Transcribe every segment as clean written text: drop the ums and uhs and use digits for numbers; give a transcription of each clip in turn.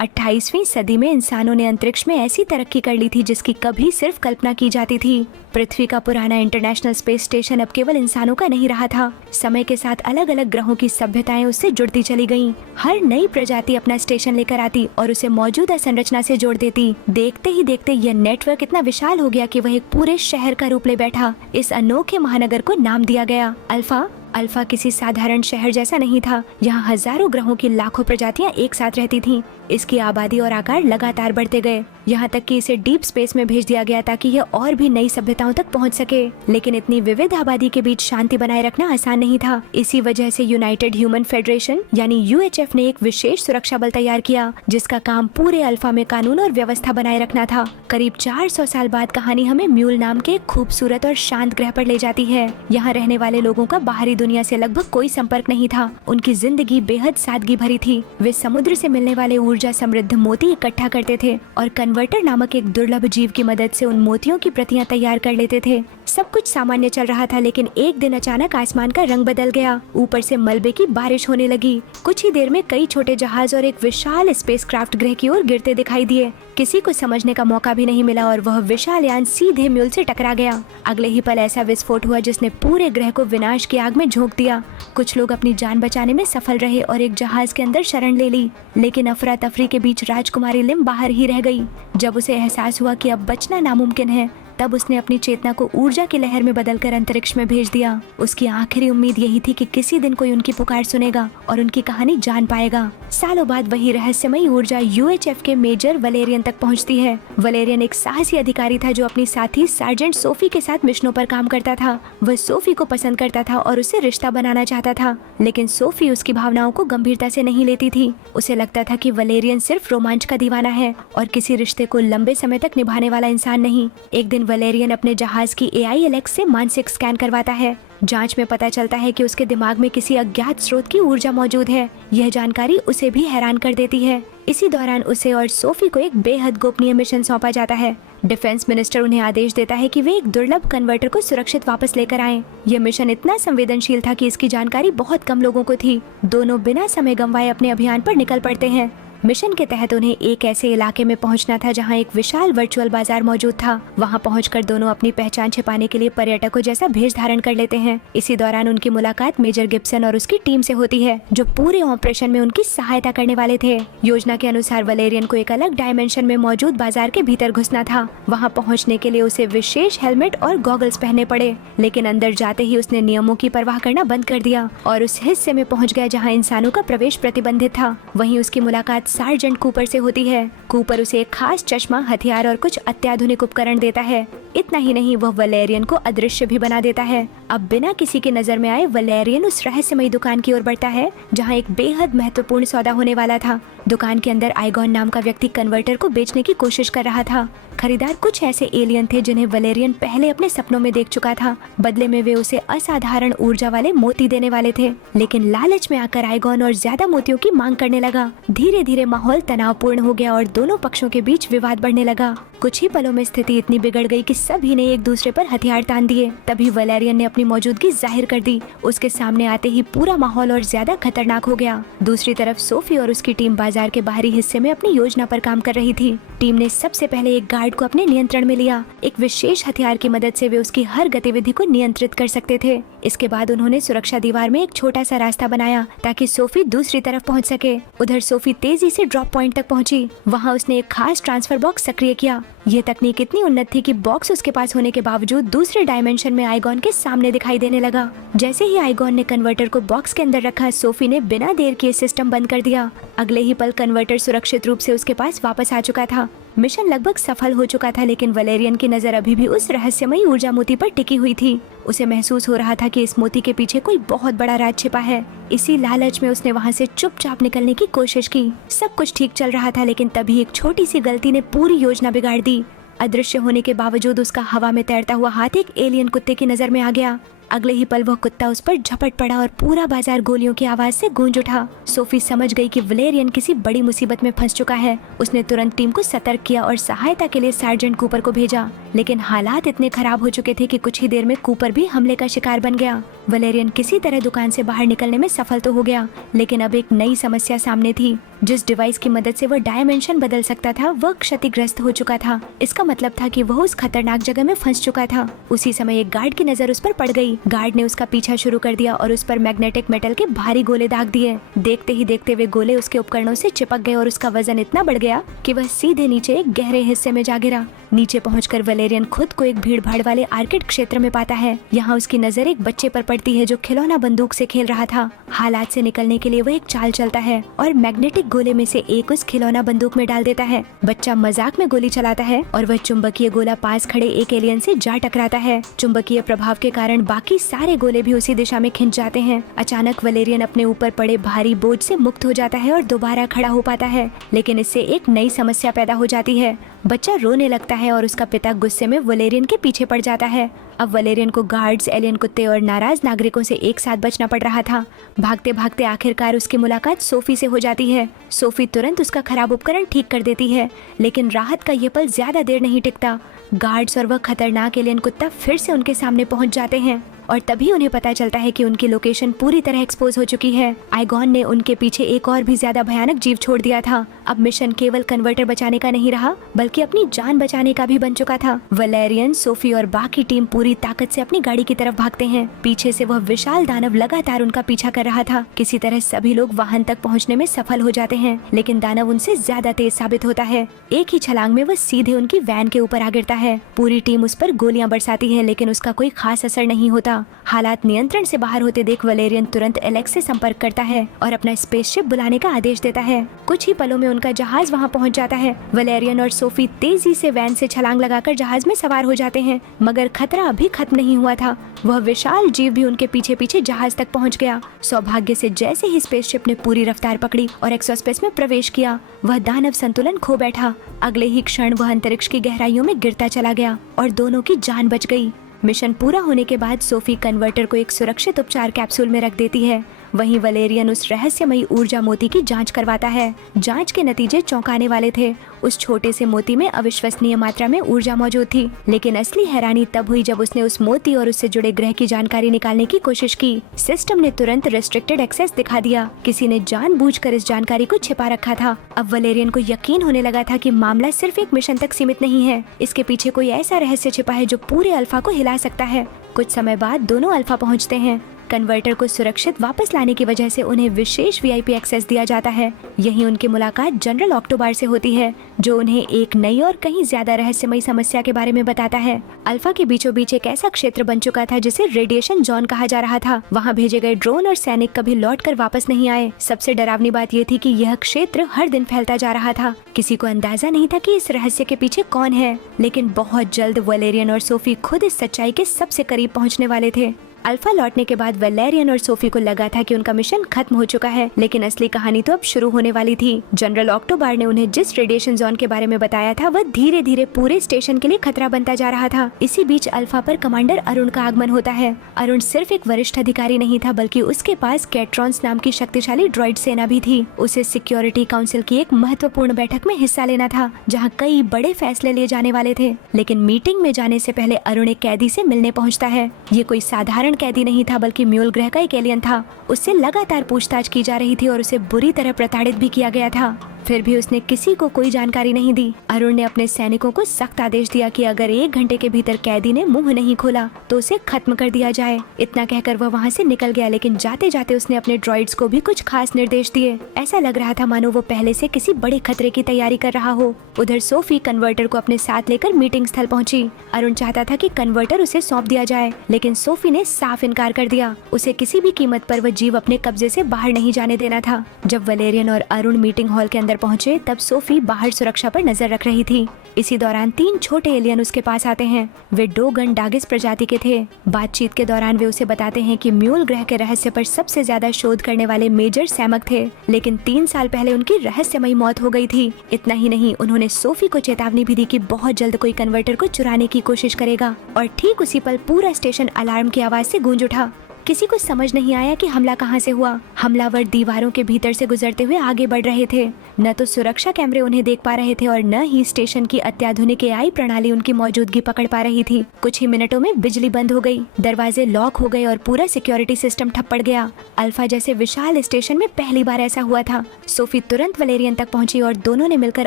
28वीं सदी में इंसानों ने अंतरिक्ष में ऐसी तरक्की कर ली थी जिसकी कभी सिर्फ कल्पना की जाती थी। पृथ्वी का पुराना इंटरनेशनल स्पेस स्टेशन अब केवल इंसानों का नहीं रहा था। समय के साथ अलग अलग ग्रहों की सभ्यताएं उससे जुड़ती चली गईं। हर नई प्रजाति अपना स्टेशन लेकर आती और उसे मौजूदा संरचना से जोड़ देती। देखते ही देखते यह नेटवर्क इतना विशाल हो गया कि वह एक पूरे शहर का रूप ले बैठा। इस अनोखे महानगर को नाम दिया गया अल्फा। अल्फा किसी साधारण शहर जैसा नहीं था। यहाँ हजारों ग्रहों की लाखों प्रजातियां एक साथ रहती थीं। इसकी आबादी और आकार लगातार बढ़ते गए, यहाँ तक कि इसे डीप स्पेस में भेज दिया गया ताकि यह और भी नई सभ्यताओं तक पहुँच सके। लेकिन इतनी विविध आबादी के बीच शांति बनाए रखना आसान नहीं था। इसी वजह से यूनाइटेड ह्यूमन फेडरेशन यानी UHF ने एक विशेष सुरक्षा बल तैयार किया जिसका काम पूरे अल्फा में कानून और व्यवस्था बनाए रखना था। करीब 400 साल बाद कहानी हमें म्यूल नाम के एक खूबसूरत और शांत ग्रह पर ले जाती है। यहाँ रहने वाले लोगों का बाहरी दुनिया से लगभग कोई संपर्क नहीं था। उनकी जिंदगी बेहद सादगी भरी थी। वे समुद्र से मिलने वाले ऊर्जा समृद्ध मोती इकट्ठा करते थे और कन्वर्टर नामक एक दुर्लभ जीव की मदद से उन मोतियों की प्रतियां तैयार कर लेते थे। सब कुछ सामान्य चल रहा था, लेकिन एक दिन अचानक आसमान का रंग बदल गया। ऊपर से मलबे की बारिश होने लगी। कुछ ही देर में कई छोटे जहाज और एक विशाल स्पेसक्राफ्ट ग्रह की ओर गिरते दिखाई दिए। किसी को समझने का मौका भी नहीं मिला और वह विशाल यान सीधे म्यूल से टकरा गया। अगले ही पल ऐसा विस्फोट हुआ जिसने पूरे ग्रह को विनाश की आग में झोंक दिया। कुछ लोग अपनी जान बचाने में सफल रहे और एक जहाज के अंदर शरण ले ली, लेकिन अफरा तफरी के बीच राजकुमारी लिम बाहर ही रह गई। जब उसे एहसास हुआ कि अब बचना नामुमकिन है, तब उसने अपनी चेतना को ऊर्जा की लहर में बदलकर अंतरिक्ष में भेज दिया। उसकी आखिरी उम्मीद यही थी कि किसी दिन कोई उनकी पुकार सुनेगा और उनकी कहानी जान पाएगा। सालों बाद वही रहस्यमयी ऊर्जा UHF के मेजर वलेरियन तक पहुंचती है। वलेरियन एक साहसी अधिकारी था जो अपनी साथी सार्जेंट सोफी के साथ मिशनों पर काम करता था। वह सोफी को पसंद करता था और उससे रिश्ता बनाना चाहता था, लेकिन सोफी उसकी भावनाओं को गंभीरता से नहीं लेती थी। उसे लगता था कि वलेरियन सिर्फ रोमांच का दीवाना है और किसी रिश्ते को लंबे समय तक निभाने वाला इंसान नहीं। एक दिन वलेरियन अपने जहाज की AI एलेक्स से मानसिक स्कैन करवाता है। जांच में पता चलता है कि उसके दिमाग में किसी अज्ञात स्रोत की ऊर्जा मौजूद है। यह जानकारी उसे भी हैरान कर देती है। इसी दौरान उसे और सोफी को एक बेहद गोपनीय मिशन सौंपा जाता है। डिफेंस मिनिस्टर उन्हें आदेश देता है कि वे एक दुर्लभ कन्वर्टर को सुरक्षित वापस लेकर आएं। यह मिशन इतना संवेदनशील था कि इसकी जानकारी बहुत कम लोगों को थी। दोनों बिना समय गंवाए अपने अभियान पर निकल पड़ते हैं। मिशन के तहत उन्हें एक ऐसे इलाके में पहुंचना था जहां एक विशाल वर्चुअल बाजार मौजूद था। वहां पहुंचकर दोनों अपनी पहचान छिपाने के लिए पर्यटकों जैसा भेष धारण कर लेते हैं। इसी दौरान उनकी मुलाकात मेजर गिब्सन और उसकी टीम से होती है, जो पूरे ऑपरेशन में उनकी सहायता करने वाले थे। योजना के अनुसार वलेरियन को एक अलग डायमेंशन में मौजूद बाजार के भीतर घुसना था। वहाँ पहुँचने के लिए उसे विशेष हेलमेट और गॉगल्स पहनने पड़े, लेकिन अंदर जाते ही उसने नियमों की परवाह करना बंद कर दिया और उस हिस्से में पहुँच गया जहाँ इंसानों का प्रवेश प्रतिबंधित था। वहीं उसकी मुलाकात सार्जेंट कूपर से होती है। कूपर उसे एक खास चश्मा, हथियार और कुछ अत्याधुनिक उपकरण देता है। इतना ही नहीं, वह वलेरियन को अदृश्य भी बना देता है। अब बिना किसी की नजर में आए वलेरियन उस रहस्यमयी दुकान की ओर बढ़ता है जहां एक बेहद महत्वपूर्ण सौदा होने वाला था। दुकान के अंदर आइगॉन नाम का व्यक्ति कन्वर्टर को बेचने की कोशिश कर रहा था। खरीदार कुछ ऐसे एलियन थे जिन्हें वलेरियन पहले अपने सपनों में देख चुका था। बदले में वे उसे असाधारण ऊर्जा वाले मोती देने वाले थे, लेकिन लालच में आकर आइगॉन और ज्यादा मोतियों की मांग करने लगा। धीरे धीरे माहौल तनावपूर्ण हो गया और दोनों पक्षों के बीच विवाद बढ़ने लगा। कुछ ही पलों में स्थिति इतनी बिगड़ गई कि सभी ने एक दूसरे पर हथियार तान दिए। तभी वलेरियन ने अपनी मौजूदगी जाहिर कर दी। उसके सामने आते ही पूरा माहौल और ज्यादा खतरनाक हो गया। दूसरी तरफ सोफी और उसकी टीम बाजार के बाहरी हिस्से में अपनी योजना पर काम कर रही थी। टीम ने सबसे पहले एक गार्ड को अपने नियंत्रण में लिया। एक विशेष हथियार की मदद से वे उसकी हर गतिविधि को नियंत्रित कर सकते थे। इसके बाद उन्होंने सुरक्षा दीवार में एक छोटा सा रास्ता बनाया ताकि सोफी दूसरी तरफ पहुंच सके। उधर सोफी तेजी से ड्रॉप पॉइंट तक पहुंची। वहां उसने एक खास ट्रांसफर बॉक्स सक्रिय किया। यह तकनीक इतनी उन्नत थी कि बॉक्स उसके पास होने के बावजूद दूसरे डायमेंशन में आइगॉन के सामने दिखाई देने लगा। जैसे ही आइगॉन ने कन्वर्टर को बॉक्स के अंदर रखा, सोफी ने बिना देर किए सिस्टम बंद कर दिया। अगले ही पल कन्वर्टर सुरक्षित रूप से उसके पास वापस आ चुका था। मिशन लगभग सफल हो चुका था, लेकिन वलेरियन की नजर अभी भी उस रहस्यमयी ऊर्जा मोती पर टिकी हुई थी। उसे महसूस हो रहा था कि इस मोती के पीछे कोई बहुत बड़ा राज छिपा है। इसी लालच में उसने वहां से चुपचाप निकलने की कोशिश की। सब कुछ ठीक चल रहा था, लेकिन तभी एक छोटी सी गलती ने पूरी योजना बिगाड़ दी। अदृश्य होने के बावजूद उसका हवा में तैरता हुआ हाथ एक एलियन कुत्ते की नजर में आ गया। अगले ही पल वह कुत्ता उस पर झपट पड़ा और पूरा बाजार गोलियों की आवाज से गूंज उठा। सोफी समझ गई कि वलेरियन किसी बड़ी मुसीबत में फंस चुका है। उसने तुरंत टीम को सतर्क किया और सहायता के लिए सार्जेंट कूपर को भेजा। लेकिन हालात इतने खराब हो चुके थे कि कुछ ही देर में कूपर भी हमले का शिकार बन गया। वलेरियन किसी तरह दुकान से बाहर निकलने में सफल तो हो गया, लेकिन अब एक नई समस्या सामने थी। जिस डिवाइस की मदद से वह डायमेंशन बदल सकता था वह क्षतिग्रस्त हो चुका था। इसका मतलब था कि वह उस खतरनाक जगह में फंस चुका था। उसी समय एक गार्ड की नजर उस पर पड़ गई। गार्ड ने उसका पीछा शुरू कर दिया और उस पर मैग्नेटिक मेटल के भारी गोले दाग दिए। देखते ही देखते वे गोले उसके उपकरणों से चिपक गए और उसका वजन इतना बढ़ गया कि वह सीधे नीचे एक गहरे हिस्से में जा गिरा। नीचे पहुंचकर वलेरियन खुद को एक भीड़ भाड़ वाले आर्केड क्षेत्र में पाता है। यहाँ उसकी नजर एक बच्चे पर पड़ती है जो खिलौना बंदूक से खेल रहा था। हालात से निकलने के लिए वह एक चाल चलता है और मैग्नेटिक गोले में से एक उस खिलौना बंदूक में डाल देता है। बच्चा मजाक में गोली चलाता है और वह चुंबकीय गोला पास खड़े एक एलियन से जा टकराता है। चुंबकीय प्रभाव के कारण बाकी सारे गोले भी उसी दिशा में खिंच जाते हैं। अचानक वलेरियन अपने ऊपर पड़े भारी बोझ से मुक्त हो जाता है और दोबारा खड़ा हो पाता है, लेकिन इससे एक नई समस्या पैदा हो जाती है। बच्चा रोने लगता है और उसका पिता गुस्से में वलेरियन के पीछे पड़ जाता है। अब वलेरियन को गार्ड्स, एलियन कुत्ते और नाराज नागरिकों से एक साथ बचना पड़ रहा था। भागते भागते आखिरकार उसकी मुलाकात सोफी से हो जाती है। सोफी तुरंत उसका खराब उपकरण ठीक कर देती है, लेकिन राहत का ये पल ज्यादा देर नहीं टिकता। गार्ड्स और वह खतरनाक एलियन कुत्ता फिर से उनके सामने पहुंच जाते हैं और तभी उन्हें पता चलता है कि उनकी लोकेशन पूरी तरह एक्सपोज हो चुकी है। आइगॉन ने उनके पीछे एक और भी ज्यादा भयानक जीव छोड़ दिया था। अब मिशन केवल कन्वर्टर बचाने का नहीं रहा, बल्कि अपनी जान बचाने का भी बन चुका था। वलेरियन, सोफी और बाकी टीम पूरी ताकत से अपनी गाड़ी की तरफ भागते हैं। पीछे से वह विशाल दानव लगातार उनका पीछा कर रहा था। किसी तरह सभी लोग वाहन तक पहुँचने में सफल हो जाते हैं, लेकिन दानव उनसे ज्यादा तेज साबित होता है। एक ही छलांग में वह सीधे उनकी वैन के ऊपर आ गिरता है। पूरी टीम उस पर गोलियां बरसाती है, लेकिन उसका कोई खास असर नहीं होता। हालात नियंत्रण से बाहर होते देख वलेरियन तुरंत एलेक्स से संपर्क करता है और अपना स्पेसशिप बुलाने का आदेश देता है। कुछ ही पलों में उनका जहाज वहां पहुंच जाता है। वलेरियन और सोफी तेजी से वैन से छलांग लगाकर जहाज में सवार हो जाते हैं, मगर खतरा अभी खत्म नहीं हुआ था। वह विशाल जीव भी उनके पीछे पीछे जहाज तक पहुंच गया। सौभाग्य से जैसे ही स्पेसशिप ने पूरी रफ्तार पकड़ी और एक्सोस्पेस में प्रवेश किया, वह दानव संतुलन खो बैठा। अगले ही क्षण वह अंतरिक्ष की गहराइयों में गिरता चला गया और दोनों की जान बच गई। मिशन पूरा होने के बाद सोफी कन्वर्टर को एक सुरक्षित उपचार कैप्सूल में रख देती है। वहीं वलेरियन उस रहस्यमयी ऊर्जा मोती की जांच करवाता है। जांच के नतीजे चौंकाने वाले थे। उस छोटे से मोती में अविश्वसनीय मात्रा में ऊर्जा मौजूद थी, लेकिन असली हैरानी तब हुई जब उसने उस मोती और उससे जुड़े ग्रह की जानकारी निकालने की कोशिश की। सिस्टम ने तुरंत रेस्ट्रिक्टेड एक्सेस दिखा दिया। किसी ने जानबूझकर इस जानकारी को छिपा रखा था। अब वलेरियन को यकीन होने लगा था कि मामला सिर्फ एक मिशन तक सीमित नहीं है। इसके पीछे कोई ऐसा रहस्य छिपा है जो पूरे अल्फा को हिला सकता है। कुछ समय बाद दोनों अल्फा पहुंचते हैं। कन्वर्टर को सुरक्षित वापस लाने की वजह से उन्हें विशेष वीआईपी एक्सेस दिया जाता है। यहीं उनकी मुलाकात जनरल ऑक्टोबार से होती है, जो उन्हें एक नई और कहीं ज्यादा रहस्यमयी समस्या के बारे में बताता है। अल्फा के बीचों बीच एक ऐसा क्षेत्र बन चुका था जिसे रेडिएशन जोन कहा जा रहा था। वहाँ भेजे गए ड्रोन और सैनिक कभी लौटकर वापस नहीं आए। सबसे डरावनी बात ये थी कि यह क्षेत्र हर दिन फैलता जा रहा था। किसी को अंदाजा नहीं था कि इस रहस्य के पीछे कौन है, लेकिन बहुत जल्द वलेरियन और सोफी खुद इस सच्चाई के सबसे करीब पहुँचने वाले थे। अल्फा लौटने के बाद वलेरियन और सोफी को लगा था कि उनका मिशन खत्म हो चुका है, लेकिन असली कहानी तो अब शुरू होने वाली थी। जनरल ऑक्टोबार ने उन्हें जिस रेडिएशन जोन के बारे में बताया था, वह धीरे धीरे पूरे स्टेशन के लिए खतरा बनता जा रहा था। इसी बीच अल्फा पर कमांडर अरुण का आगमन होता है। अरुण सिर्फ एक वरिष्ठ अधिकारी नहीं था, बल्कि उसके पास कैट्रॉन्स नाम की शक्तिशाली ड्रॉइड सेना भी थी। उसे सिक्योरिटी काउंसिल की एक महत्वपूर्ण बैठक में हिस्सा लेना था, जहाँ कई बड़े फैसले लिए जाने वाले थे। लेकिन मीटिंग में जाने से पहले अरुण एक कैदी से मिलने पहुँचता है। ये कोई साधारण कैदी नहीं था, बल्कि म्यूल ग्रह का एक एलियन था। उससे लगातार पूछताछ की जा रही थी और उसे बुरी तरह प्रताड़ित भी किया गया था। फिर भी उसने किसी को कोई जानकारी नहीं दी। अरुण ने अपने सैनिकों को सख्त आदेश दिया कि अगर 1 घंटे के भीतर कैदी ने मुंह नहीं खोला तो उसे खत्म कर दिया जाए। इतना कहकर वह वहाँ से निकल गया, लेकिन जाते जाते उसने अपने ड्रॉइड्स को भी कुछ खास निर्देश दिए। ऐसा लग रहा था मानो वो पहले से किसी बड़े खतरे की तैयारी कर रहा हो। उधर सोफी कन्वर्टर को अपने साथ लेकर मीटिंग स्थल पहुंची। अरुण चाहता था कि कन्वर्टर उसे सौंप दिया जाए, लेकिन सोफी ने साफ इनकार कर दिया। उसे किसी भी कीमत पर वह जीव अपने कब्जे से बाहर नहीं जाने देना था। जब वलेरियन और अरुण मीटिंग हॉल के अंदर पहुंचे, तब सोफी बाहर सुरक्षा पर नजर रख रही थी। इसी दौरान 3 छोटे एलियन उसके पास आते हैं। वे डोगन डागिस प्रजाति के थे। बातचीत के दौरान वे उसे बताते हैं कि म्यूल ग्रह के रहस्य पर सबसे ज्यादा शोध करने वाले मेजर सैमक थे, लेकिन 3 साल पहले उनकी रहस्यमयी मौत हो गई थी। इतना ही नहीं, उन्होंने सोफी को चेतावनी भी दी कि बहुत जल्द कोई कन्वर्टर को चुराने की कोशिश करेगा। और ठीक उसी पल पूरा स्टेशन अलार्म की आवाज से गूंज उठा। किसी को समझ नहीं आया कि हमला कहाँ से हुआ। हमलावर दीवारों के भीतर से गुजरते हुए आगे बढ़ रहे थे। न तो सुरक्षा कैमरे उन्हें देख पा रहे थे और न ही स्टेशन की अत्याधुनिक एआई प्रणाली उनकी मौजूदगी पकड़ पा रही थी। कुछ ही मिनटों में बिजली बंद हो गई, दरवाजे लॉक हो गए और पूरा सिक्योरिटी सिस्टम ठप पड़ गया। अल्फा जैसे विशाल स्टेशन में पहली बार ऐसा हुआ था। सोफी तुरंत वलेरियन तक पहुंची और दोनों ने मिलकर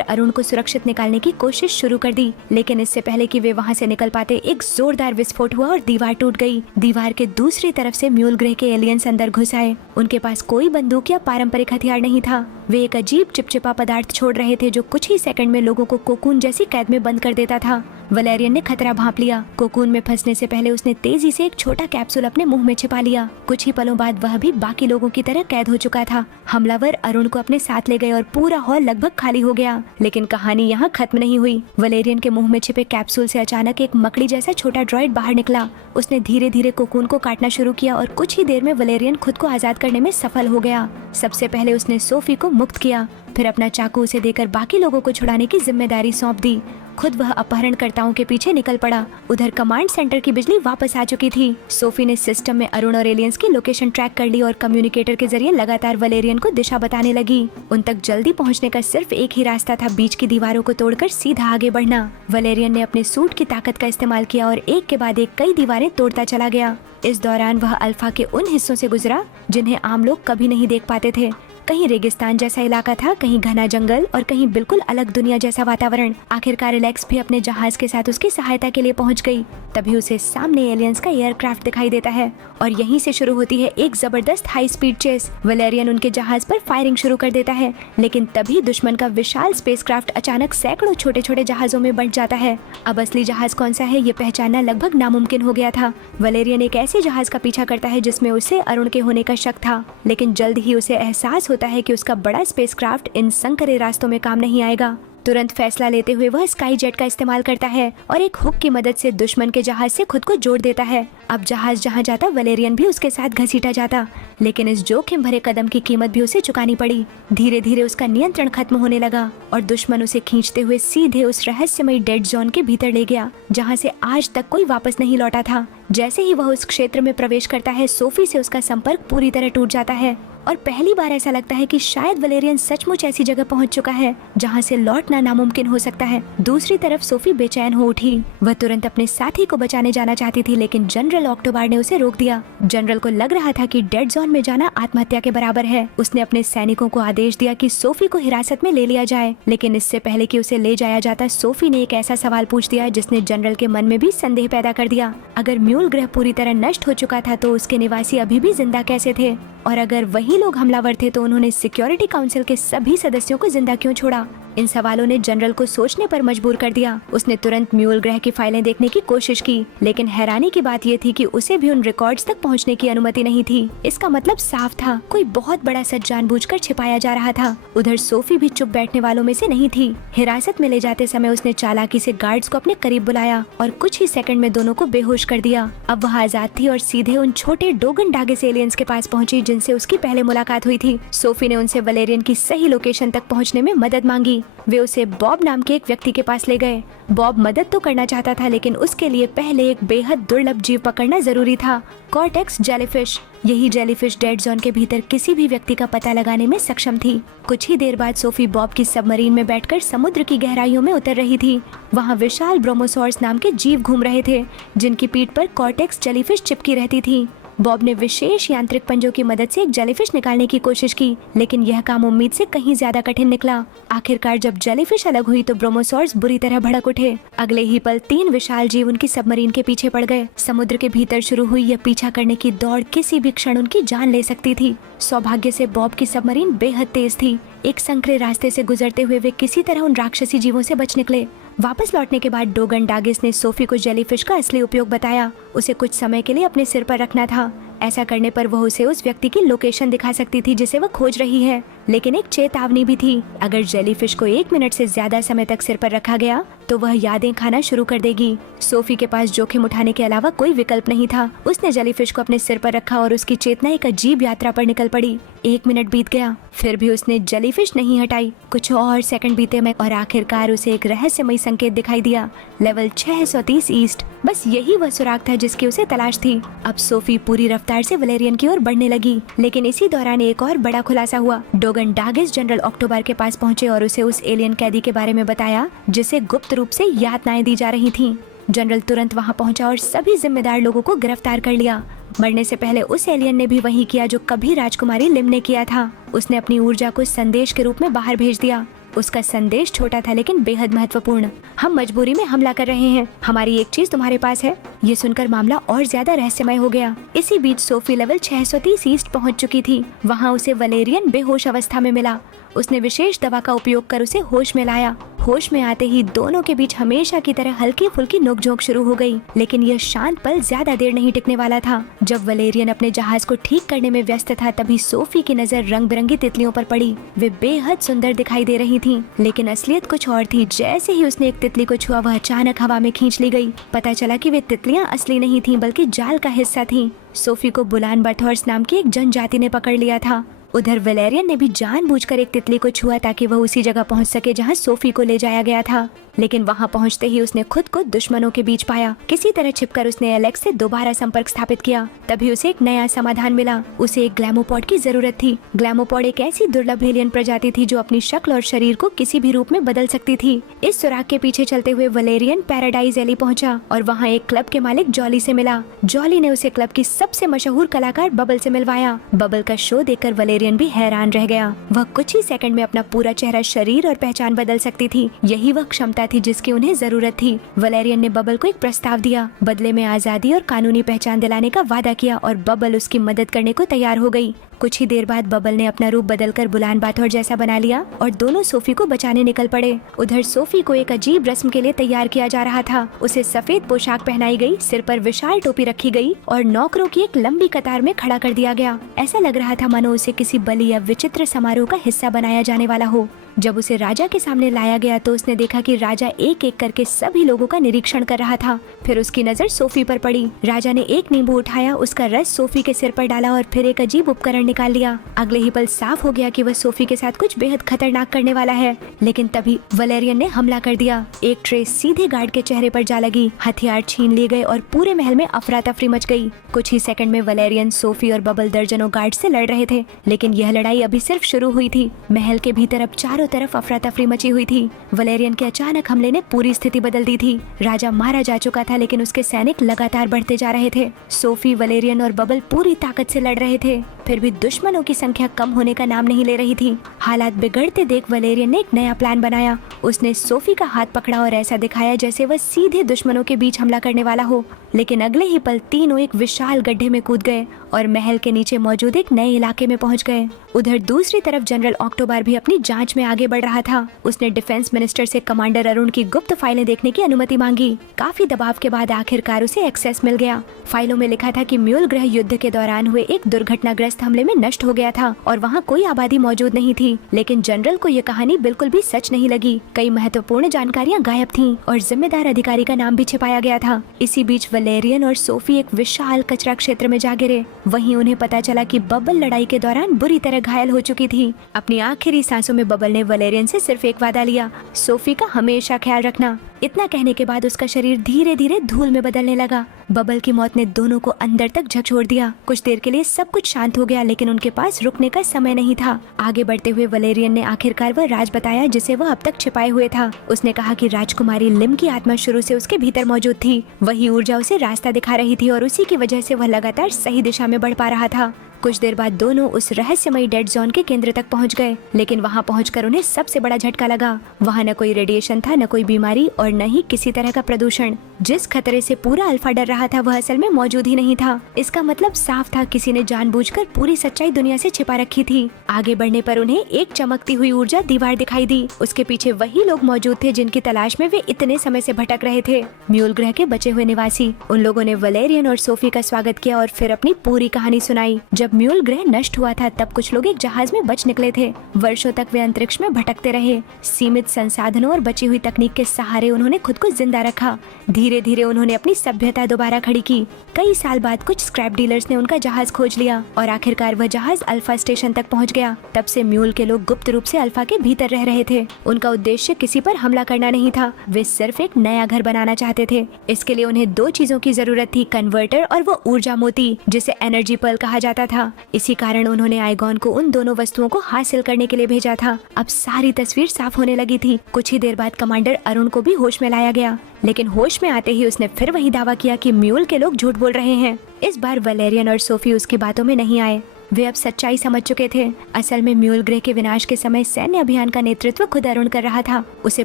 अरुण को सुरक्षित निकालने की कोशिश शुरू कर दी। लेकिन इससे पहले कि वे वहां से निकल पाते, एक जोरदार विस्फोट हुआ और दीवार टूट गई। दीवार के दूसरी तरफ से म्यूल ग्रह के एलियंस अंदर घुस आए। उनके पास कोई बंदूक या पारंपरिक हथियार नहीं था। वे एक अजीब चिपचिपा पदार्थ छोड़ रहे थे जो कुछ ही सेकंड में लोगों को कोकून जैसी कैद में बंद कर देता था। वलेरियन ने खतरा भांप लिया। कोकून में फंसने से पहले उसने तेजी से एक छोटा कैप्सूल अपने मुंह में छिपा लिया। कुछ ही पलों बाद वह भी बाकी लोगों की तरह कैद हो चुका था। हमलावर अरुण को अपने साथ ले गए और पूरा हॉल लगभग खाली हो गया। लेकिन कहानी यहाँ खत्म नहीं हुई। वलेरियन के मुंह में छिपे कैप्सूल से अचानक एक मकड़ी जैसा छोटा ड्रॉइड बाहर निकला। उसने धीरे धीरे कोकून को काटना शुरू किया और कुछ ही देर में वलेरियन खुद को आजाद करने में सफल हो गया। सबसे पहले उसने सोफी को मुक्त किया, फिर अपना चाकू उसे देकर बाकी लोगों को छुड़ाने की जिम्मेदारी सौंप दी। खुद वह अपहरणकर्ताओं के पीछे निकल पड़ा। उधर कमांड सेंटर की बिजली वापस आ चुकी थी। सोफी ने सिस्टम में अरुण और एलियंस की लोकेशन ट्रैक कर ली और कम्युनिकेटर के जरिए लगातार वलेरियन को दिशा बताने लगी। उन तक जल्दी पहुंचने का सिर्फ एक ही रास्ता था, बीच की दीवारों को तोड़कर सीधा आगे बढ़ना। वलेरियन ने अपने सूट की ताकत का इस्तेमाल किया और एक के बाद एक कई दीवारें तोड़ता चला गया। इस दौरान वह अल्फा के उन हिस्सों से गुजरा जिन्हें आम लोग कभी नहीं देख पाते थे। कहीं रेगिस्तान जैसा इलाका था, कहीं घना जंगल और कहीं बिल्कुल अलग दुनिया जैसा वातावरण। आखिरकार एलेक्स भी अपने जहाज के साथ उसकी सहायता के लिए पहुंच गई। तभी उसे सामने एलियंस का एयरक्राफ्ट दिखाई देता है और यहीं से शुरू होती है एक जबरदस्त हाई स्पीड चेस। वलेरियन उनके जहाज पर फायरिंग शुरू कर देता है, लेकिन तभी दुश्मन का विशाल स्पेसक्राफ्ट अचानक सैकड़ों छोटे छोटे जहाजों में बढ़ जाता है। अब असली जहाज कौन सा है ये पहचानना लगभग नामुमकिन हो गया था। वलेरियन एक ऐसे जहाज का पीछा करता है जिसमें उसे अरुण के होने का शक था, लेकिन जल्द ही उसे एहसास होता है कि उसका बड़ा स्पेसक्राफ्ट इन संकरे रास्तों में काम नहीं आएगा। तुरंत फैसला लेते हुए वह स्काई जेट का इस्तेमाल करता है और एक हुक की मदद से दुश्मन के जहाज से खुद को जोड़ देता है। अब जहाज जहां जाता वलेरियन भी उसके साथ घसीटा जाता, लेकिन इस जोखिम भरे कदम की कीमत भी उसे चुकानी पड़ी। धीरे धीरे उसका नियंत्रण खत्म होने लगा और दुश्मन उसे खींचते हुए सीधे उस रहस्यमयी डेड जोन के भीतर ले गया, जहाँ से आज तक कोई वापस नहीं लौटा था। जैसे ही वह उस क्षेत्र में प्रवेश करता है, सोफी से उसका संपर्क पूरी तरह टूट जाता है और पहली बार ऐसा लगता है कि शायद वलेरियन सचमुच ऐसी जगह पहुंच चुका है जहां से लौटना नामुमकिन हो सकता है। दूसरी तरफ सोफी बेचैन हो उठी। वह तुरंत अपने साथी को बचाने जाना चाहती थी, लेकिन जनरल ऑक्टोबार ने उसे रोक दिया। जनरल को लग रहा था कि डेड जोन में जाना आत्महत्या के बराबर है। उसने अपने सैनिकों को आदेश दिया कि सोफी को हिरासत में ले लिया जाए, लेकिन इससे पहले कि उसे ले जाया जाता, सोफी ने एक ऐसा सवाल पूछ दिया जिसने जनरल के मन में भी संदेह पैदा कर दिया। अगर म्यूल ग्रह पूरी तरह नष्ट हो चुका था तो उसके निवासी अभी भी जिंदा कैसे थे, और अगर वही लोग हमलावर थे तो उन्होंने सिक्योरिटी काउंसिल के सभी सदस्यों को जिंदा क्यों छोड़ा। इन सवालों ने जनरल को सोचने पर मजबूर कर दिया। उसने तुरंत म्यूल ग्रह की फाइलें देखने की कोशिश की, लेकिन हैरानी की बात यह थी कि उसे भी उन रिकॉर्ड्स तक पहुंचने की अनुमति नहीं थी। इसका मतलब साफ था, कोई बहुत बड़ा सच जानबूझकर छिपाया जा रहा था। उधर सोफी भी चुप बैठने वालों में से नहीं थी। हिरासत में ले जाते समय उसने चालाकी से गार्ड्स को अपने करीब बुलाया और कुछ ही सेकंड में दोनों को बेहोश कर दिया। अब वह आजाद थी और सीधे उन छोटे डोगन डागे से एलियंस के पास पहुंची जिनसे उसकी पहले मुलाकात हुई थी। सोफी ने उनसे वलेरियन की सही लोकेशन तक पहुंचने में मदद मांगी। वे उसे बॉब नाम के एक व्यक्ति के पास ले गए। बॉब मदद तो करना चाहता था, लेकिन उसके लिए पहले एक बेहद दुर्लभ जीव पकड़ना जरूरी था, कॉर्टेक्स जेलीफिश। यही जेलीफिश डेड जोन के भीतर किसी भी व्यक्ति का पता लगाने में सक्षम थी। कुछ ही देर बाद सोफी बॉब की सबमरीन में बैठकर समुद्र की गहराइयों में उतर रही थी। वहाँ विशाल ब्रोमोसॉर्स नाम के जीव घूम रहे थे, जिनकी पीठ पर कॉर्टेक्स जेलीफिश चिपकी रहती थी। बॉब ने विशेष यांत्रिक पंजों की मदद से एक जेलीफिश निकालने की कोशिश की, लेकिन यह काम उम्मीद से कहीं ज्यादा कठिन निकला। आखिरकार जब जेलीफिश अलग हुई तो ब्रोमोसॉर्स बुरी तरह भड़क उठे। अगले ही पल 3 विशाल जीव उनकी सबमरीन के पीछे पड़ गए। समुद्र के भीतर शुरू हुई यह पीछा करने की दौड़ किसी भी क्षण उनकी जान ले सकती थी। सौभाग्य से बॉब की सबमरीन बेहद तेज थी। एक संकरे रास्ते से गुजरते हुए वे किसी तरह उन राक्षसी जीवों से बच निकले। वापस लौटने के बाद डोगन डागिस ने सोफी को जेलीफिश का असली उपयोग बताया। उसे कुछ समय के लिए अपने सिर पर रखना था। ऐसा करने पर वह उसे उस व्यक्ति की लोकेशन दिखा सकती थी जिसे वह खोज रही है। लेकिन एक चेतावनी भी थी, अगर जेलीफिश को 1 मिनट से ज्यादा समय तक सिर पर रखा गया तो वह यादें खाना शुरू कर देगी। सोफी के पास जोखिम उठाने के अलावा कोई विकल्प नहीं था। उसने जेलीफिश को अपने सिर पर रखा और उसकी चेतना एक अजीब यात्रा पर निकल पड़ी। 1 मिनट बीत गया, फिर भी उसने जेलीफिश नहीं हटाई। कुछ और सेकंड बीते में और आखिरकार उसे एक रहस्यमयी संकेत दिखाई दिया, लेवल 630 ईस्ट। बस यही वह सुराग था जिसकी उसे तलाश थी। अब सोफी पूरी रफ्तार से वलेरियन की ओर बढ़ने लगी, लेकिन इसी दौरान एक और बड़ा खुलासा हुआ। डोगन डागिस जनरल ऑक्टोबर के पास पहुंचे और उसे उस एलियन कैदी के बारे में बताया जिसे गुप्त रूप से यातनाएं दी जा रही थीं। जनरल तुरंत वहां पहुंचा और सभी जिम्मेदार लोगों को गिरफ्तार कर लिया। मरने से पहले उस एलियन ने भी वही किया जो कभी राजकुमारी लिम ने किया था। उसने अपनी ऊर्जा को संदेश के रूप में बाहर भेज दिया। उसका संदेश छोटा था लेकिन बेहद महत्वपूर्ण। हम मजबूरी में हमला कर रहे हैं, हमारी एक चीज तुम्हारे पास है। ये सुनकर मामला और ज्यादा रहस्यमय हो गया। इसी बीच सोफी लेवल 630 ईस्ट पहुंच चुकी थी। वहां उसे वलेरियन बेहोश अवस्था में मिला। उसने विशेष दवा का उपयोग कर उसे होश में लाया। होश में आते ही दोनों के बीच हमेशा की तरह हल्की फुल्की नोकझोंक शुरू हो गई, लेकिन यह शांत पल ज्यादा देर नहीं टिकने वाला था। जब वलेरियन अपने जहाज को ठीक करने में व्यस्त था, तभी सोफी की नजर रंग बिरंगी तितलियों पर पड़ी। वे बेहद सुंदर दिखाई दे रही थीं, लेकिन असलियत कुछ और थी। जैसे ही उसने एक तितली को छुआ, वह अचानक हवा में खींच ली गई। पता चला कि वे तितलियां असली नहीं थीं, बल्कि जाल का हिस्सा थीं। सोफी को बुलान बर्थहॉर्स नाम की एक जनजाति ने पकड़ लिया था। उधर वलेरियन ने भी जानबूझकर एक तितली को छुआ ताकि वह उसी जगह पहुंच सके जहां सोफी को ले जाया गया था, लेकिन वहां पहुंचते ही उसने खुद को दुश्मनों के बीच पाया। किसी तरह छिपकर उसने एलेक्स से दोबारा संपर्क स्थापित किया। तभी उसे एक नया समाधान मिला। उसे एक ग्लैमोपॉड की जरूरत थी। ग्लैमोपॉड एक ऐसी दुर्लभ एलियन प्रजाति थी जो अपनी शक्ल और शरीर को किसी भी रूप में बदल सकती थी। इस सुराग के पीछे चलते हुए वलेरियन पैराडाइज एली पहुंचा और वहाँ एक क्लब के मालिक जॉली से मिला। जॉली ने उसे क्लब की सबसे मशहूर कलाकार बबल से मिलवाया। बबल का शो देखकर वलेरियन भी हैरान रह गया। वह कुछ ही सेकंड में अपना पूरा चेहरा, शरीर और पहचान बदल सकती थी। यही वह क्षमता थी जिसकी उन्हें जरूरत थी। वलेरियन ने बबल को एक प्रस्ताव दिया। बदले में आजादी और कानूनी पहचान दिलाने का वादा किया और बबल उसकी मदद करने को तैयार हो गई। कुछ ही देर बाद बबल ने अपना रूप बदलकर बुलान बाथौर जैसा बना लिया और दोनों सोफी को बचाने निकल पड़े। उधर सोफी को एक अजीब रस्म के लिए तैयार किया जा रहा था। उसे सफेद पोशाक पहनाई गई, सिर पर विशाल टोपी रखी गई और नौकरों की एक लंबी कतार में खड़ा कर दिया गया। ऐसा लग रहा था मानो उसे किसी बलि या विचित्र समारोह का हिस्सा बनाया जाने वाला हो। जब उसे राजा के सामने लाया गया तो उसने देखा कि राजा एक एक करके सभी लोगों का निरीक्षण कर रहा था। फिर उसकी नजर सोफी पर पड़ी। राजा ने एक नींबू उठाया, उसका रस सोफी के सिर पर डाला और फिर एक अजीब उपकरण निकाल लिया। अगले ही पल साफ हो गया कि वह सोफी के साथ कुछ बेहद खतरनाक करने वाला है। लेकिन तभी वलेरियन ने हमला कर दिया। एक ट्रे सीधे गार्ड के चेहरे पर जा लगी। हथियार छीन लिए गए और पूरे महल में अफरा तफरी मच गई। कुछ ही सेकंड में वलेरियन, सोफी और बबल दर्जनों गार्ड से लड़ रहे थे, लेकिन यह लड़ाई अभी सिर्फ शुरू हुई थी। महल के भीतर अब चारों तरफ अफरा तफरी मची हुई थी। वलेरियन के अचानक हमले ने पूरी स्थिति बदल दी थी। राजा मारा जा चुका था, लेकिन उसके सैनिक लगातार बढ़ते जा रहे थे। सोफी, वलेरियन और बबल पूरी ताकत से लड़ रहे थे, फिर भी दुश्मनों की संख्या कम होने का नाम नहीं ले रही थी। हालात बिगड़ते देख वलेरियन ने एक नया प्लान बनाया। उसने सोफी का हाथ पकड़ा और ऐसा दिखाया जैसे वह सीधे दुश्मनों के बीच हमला करने वाला हो, लेकिन अगले ही पल तीनों एक विशाल गड्ढे में कूद गए और महल के नीचे मौजूद एक नए इलाके में पहुंच गए। उधर दूसरी तरफ जनरल ऑक्टोबर भी अपनी जांच में आगे बढ़ रहा था। उसने डिफेंस मिनिस्टर से कमांडर अरुण की गुप्त फाइलें देखने की अनुमति मांगी। काफी दबाव के बाद आखिरकार उसे एक्सेस मिल गया। फाइलों में लिखा था कि म्यूल ग्रह युद्ध के दौरान हुए एक दुर्घटनाग्रस्त हमले में नष्ट हो गया था और वहाँ कोई आबादी मौजूद नहीं थी। लेकिन जनरल को यह कहानी बिल्कुल भी सच नहीं लगी। कई महत्वपूर्ण जानकारियाँ गायब थीं और जिम्मेदार अधिकारी का नाम भी छिपाया गया था। इसी बीच वलेरियन और सोफी एक विशाल कचरा क्षेत्र में जा गिरे। वहीं उन्हें पता चला कि बबल लड़ाई के दौरान बुरी तरह घायल हो चुकी थी। अपनी आखिरी सांसों में बबल ने वलेरियन से सिर्फ एक वादा लिया, सोफी का हमेशा ख्याल रखना। इतना कहने के बाद उसका शरीर धीरे धीरे धूल में बदलने लगा। बबल की मौत ने दोनों को अंदर तक झकझोर दिया। कुछ देर के लिए सब कुछ शांत हो गया, लेकिन उनके पास रुकने का समय नहीं था। आगे बढ़ते हुए वलेरियन ने आखिरकार वह राज बताया जिसे वह अब तक छिपाए हुए था। उसने कहा कि राजकुमारी लिम की आत्मा शुरू से उसके भीतर मौजूद थी। वही ऊर्जा उसे रास्ता दिखा रही थी और उसी की वजह से वह लगातार सही दिशा में बढ़ पा रहा था। कुछ देर बाद दोनों उस रहस्यमयी डेड जोन के केंद्र तक पहुंच गए, लेकिन वहां पहुंचकर उन्हें सबसे बड़ा झटका लगा। वहां न कोई रेडिएशन था, न कोई बीमारी और न ही किसी तरह का प्रदूषण। जिस खतरे से पूरा अल्फा डर रहा था वह असल में मौजूद ही नहीं था। इसका मतलब साफ था, किसी ने जानबूझकर पूरी सच्चाई दुनिया से छिपा रखी थी। आगे बढ़ने पर उन्हें एक चमकती हुई ऊर्जा दीवार दिखाई दी। उसके पीछे वही लोग मौजूद थे जिनकी तलाश में वे इतने समय से भटक रहे थे, म्यूल ग्रह के बचे हुए निवासी। उन लोगों ने वलेरियन और सोफी का स्वागत किया और फिर अपनी पूरी कहानी सुनाई। जब जब म्यूल ग्रह नष्ट हुआ था तब कुछ लोग एक जहाज में बच निकले थे। वर्षों तक वे अंतरिक्ष में भटकते रहे। सीमित संसाधनों और बची हुई तकनीक के सहारे उन्होंने खुद को जिंदा रखा। धीरे धीरे उन्होंने अपनी सभ्यता दोबारा खड़ी की। कई साल बाद कुछ स्क्रैप डीलर्स ने उनका जहाज खोज लिया और आखिरकार वह जहाज अल्फा स्टेशन तक पहुंच गया। तब से म्यूल के लोग गुप्त रूप से अल्फा के भीतर रह रहे थे। उनका उद्देश्य किसी पर हमला करना नहीं था, वे सिर्फ एक नया घर बनाना चाहते थे। इसके लिए उन्हें दो चीजों की जरूरत थी, कन्वर्टर और वो ऊर्जा मोती जिसे एनर्जी पर्ल कहा जाता था। इसी कारण उन्होंने आइगॉन को उन दोनों वस्तुओं को हासिल करने के लिए भेजा था। अब सारी तस्वीर साफ होने लगी थी। कुछ ही देर बाद कमांडर अरुण को भी होश में लाया गया, लेकिन होश में आते ही उसने फिर वही दावा किया कि म्यूल के लोग झूठ बोल रहे हैं। इस बार वैलेरियन और सोफी उसकी बातों में नहीं आए। वे अब सच्चाई समझ चुके थे। असल में म्यूल ग्रह के विनाश के समय सैन्य अभियान का नेतृत्व खुद अरुण कर रहा था। उसे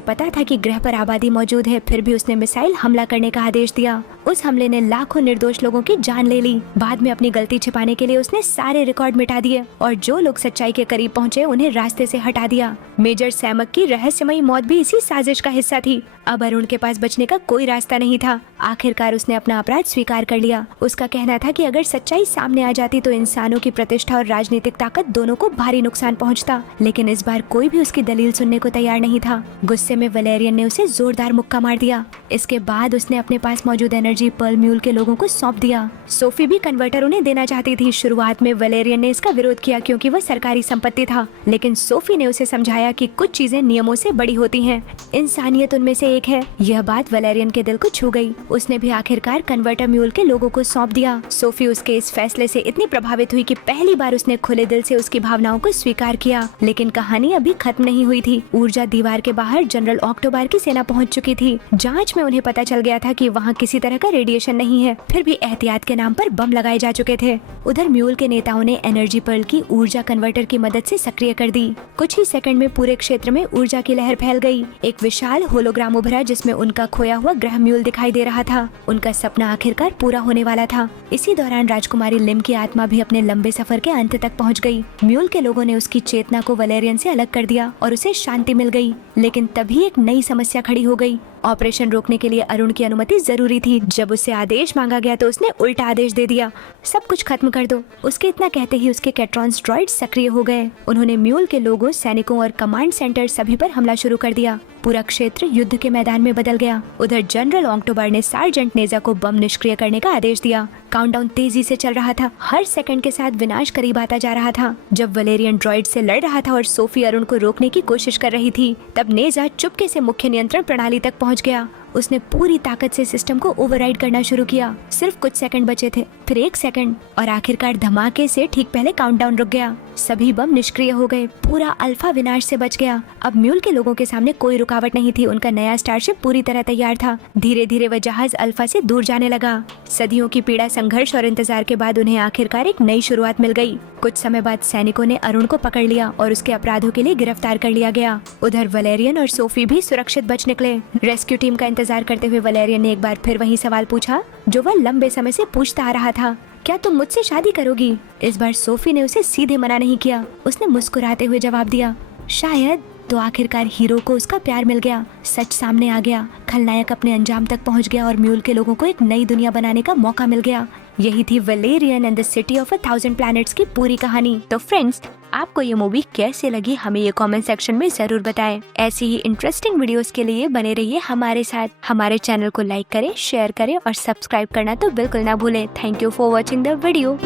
पता था कि ग्रह पर आबादी मौजूद है, फिर भी उसने मिसाइल हमला करने का आदेश दिया। उस हमले ने लाखों निर्दोष लोगों की जान ले ली। बाद में अपनी गलती छिपाने के लिए उसने सारे रिकॉर्ड मिटा दिए और जो लोग सच्चाई के करीब पहुंचे उन्हें रास्ते से हटा दिया। मेजर सैमक की रहस्यमयी मौत भी इसी साजिश का हिस्सा थी। अब अरुण के पास बचने का कोई रास्ता नहीं था। आखिरकार उसने अपना अपराध स्वीकार कर लिया। उसका कहना था कि अगर सच्चाई सामने आ जाती तो इंसानों की प्रतिष्ठा और राजनीतिक ताकत दोनों को भारी नुकसान पहुंचता। लेकिन इस बार कोई भी उसकी दलील सुनने को तैयार नहीं था। गुस्से में वैलेरियन ने उसे जोरदार मुक्का मार दिया। इसके बाद उसने अपने पास मौजूद एनर्जी पर्ल म्यूल के लोगों को सौंप दिया। सोफी भी कन्वर्टर उन्हें देना चाहती थी। शुरुआत में वैलेरियन ने इसका विरोध किया क्योंकि वह सरकारी संपत्ति था, लेकिन सोफी ने उसे समझाया कि कुछ चीजें नियमों से बड़ी होती हैं। इंसानियत उनमें से एक है। यह बात वैलेरियन के दिल को छू गई। उसने भी आखिरकार कन्वर्टर म्यूल के लोगों को सौंप दिया। सोफी उसके इस फैसले से इतनी प्रभावित हुई कि पहली बार उसने खुले दिल से उसकी भावनाओं को स्वीकार किया। लेकिन कहानी अभी खत्म नहीं हुई थी। ऊर्जा दीवार के बाहर जनरल ऑक्टोबर की सेना पहुंच चुकी थी। जांच में उन्हें पता चल गया था कि वहां किसी तरह का रेडिएशन नहीं है, फिर भी एहतियात के नाम पर बम लगाए जा चुके थे। उधर म्यूल के नेताओं ने एनर्जी पर्ल की ऊर्जा कन्वर्टर की मदद से सक्रिय कर दी। कुछ ही सेकंड में पूरे क्षेत्र में ऊर्जा की लहर फैल गई। एक विशाल होलोग्राम उभरा जिसमें उनका खोया हुआ ग्रह म्यूल दिखाई दे रहा था। उनका सपना आखिरकार पूरा होने वाला था। इसी दौरान राजकुमारी लिम की आत्मा भी अपने लंबे सफर के अंत तक पहुंच गई। म्यूल के लोगों ने उसकी चेतना को वैलेरियन से अलग कर दिया और उसे शांति मिल गई। लेकिन तभी एक नई समस्या खड़ी हो गई। ऑपरेशन रोकने के लिए अरुण की अनुमति जरूरी थी। जब उससे आदेश मांगा गया तो उसने उल्टा आदेश दे दिया, सब कुछ खत्म कर दो। उसके इतना कहते ही उसके कैट्रॉन्स ड्रॉइड्स सक्रिय हो गए। उन्होंने म्यूल के लोगों, सैनिकों और कमांड सेंटर सभी पर हमला शुरू कर दिया। पूरा क्षेत्र युद्ध के मैदान में बदल गया। उधर जनरल ऑक्टोबर ने सार्जेंट नेजा को बम निष्क्रिय करने का आदेश दिया। काउंटडाउन तेजी से चल रहा था। हर सेकंड के साथ विनाश करीब आता जा रहा था। जब वैलेरियन ड्रॉइड से लड़ रहा था और सोफी अरुण को रोकने की कोशिश कर रही थी, तब नेजा चुपके से मुख्य नियंत्रण प्रणाली तक पहुंच गया। उसने पूरी ताकत से सिस्टम को ओवरराइड करना शुरू किया। सिर्फ कुछ सेकंड बचे थे, फिर 1 सेकंड और आखिरकार धमाके से ठीक पहले काउंटडाउन रुक गया। सभी बम निष्क्रिय हो गए। पूरा अल्फा विनाश से बच गया। अब म्यूल के लोगों के सामने कोई रुकावट नहीं थी। उनका नया स्टारशिप पूरी तरह तैयार था। धीरे धीरे वह जहाज अल्फा से दूर जाने लगा। सदियों की पीड़ा, संघर्ष और इंतजार के बाद उन्हें आखिरकार एक नई शुरुआत मिल गई। कुछ समय बाद सैनिकों ने अरुण को पकड़ लिया और उसके अपराधों के लिए गिरफ्तार कर लिया गया। उधर वैलेरियन और सोफी भी सुरक्षित बच निकले। रेस्क्यू टीम का इंतजार करते हुए वैलेरियन ने एक बार फिर वही सवाल पूछा जो वह लंबे समय से पूछता आ रहा था, क्या तुम मुझसे शादी करोगी? इस बार सोफी ने उसे सीधे मना नहीं किया। उसने मुस्कुराते हुए जवाब दिया, शायद। तो आखिरकार हीरो को उसका प्यार मिल गया। सच सामने आ गया। खलनायक अपने अंजाम तक पहुंच गया और म्यूल के लोगों को एक नई दुनिया बनाने का मौका मिल गया। यही थी Valerian and the city of 1000 planets की पूरी कहानी। तो फ्रेंड्स, आपको ये मूवी कैसे लगी हमें ये कमेंट सेक्शन में जरूर बताएं। ऐसी ही इंटरेस्टिंग वीडियोस के लिए बने रहिए हमारे साथ। हमारे चैनल को लाइक करें, शेयर करें और सब्सक्राइब करना तो बिल्कुल ना भूलें। Thank you for watching the video.